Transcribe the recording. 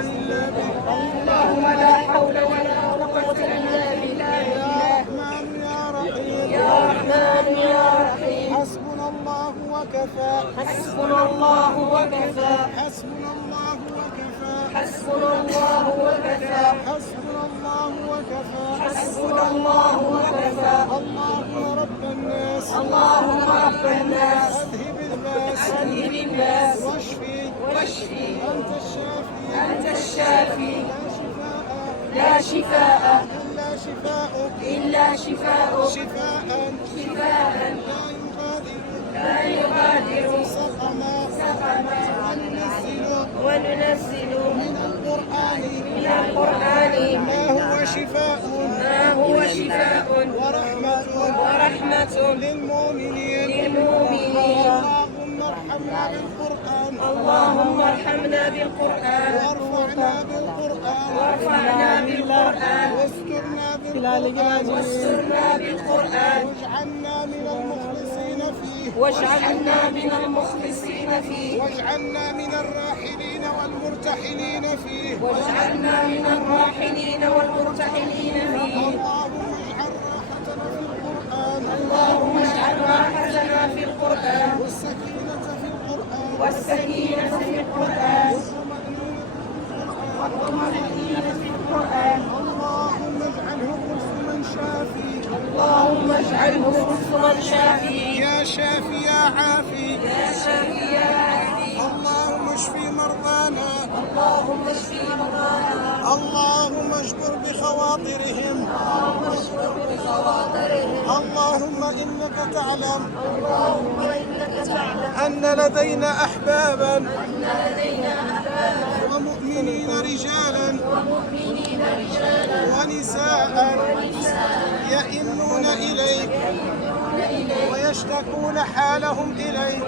إلا بك. اللهم لا حول ولا قوة إلا بالله. يا رحمن يا رحيم. يا رحمن يا رحيم. حسبنا الله وكفى. حسبنا الله وكفى. حسبنا الله وكفى. حسبنا الله وكفى. حسبنا الله وكفى. حسبنا الله وكفى. اللهم رب الناس. اللهم رب الناس. أذهب الباس. أذهب الباس. واشفي. واشفي. أنت الشافي. أنت الشافي. لا شفاء لا شفاء إلا شفاؤك. إلا شفاؤك. شفاء شفاء لا يغادر لا يغادر سقما. وننزل من القرآن من القرآن ما هو شفاء ما هو شفاء ورحمة للمؤمنين. للمؤمنين. اللهم ارحمنا بالقرآن. اللهم ارحمنا بالقرآن. وارفعنا بالقرآن. وارفعنا بالقرآن. واسترنا بالقرآن. واسترنا بالقرآن. واجعلنا من المخلصين فيه. واجعلنا من المخلصين فيه. واجعلنا من الراحلين والمرتحلين فيه. واجعلنا من الراحلين والمرتحلين فيه. اللهم اجعل راحتنا في القرآن. اللهم اجعل راحتنا في القرآن. والسكينة في القرآن. والسكينة في القرآن. والطمأنينة في القرآن. اللهم اجعله رسلا شافي. اللهم اجعله رسلا شافي. يا شافي يا عافي. يا شافي يا عافي. اللهم اشفي مرضانا. اللهم اشف مرضانا. اللهم اجبر بخواطرهم. اللهم اشفر بخواطرهم. اللهم إنك تعلم اللهم إنك تعلم أن لدينا أحبابا أن لدينا أحبابا ومؤمنين رجالا ومؤمنين رجالا ونساء يئنون إليك ويشتكون حالهم إليك.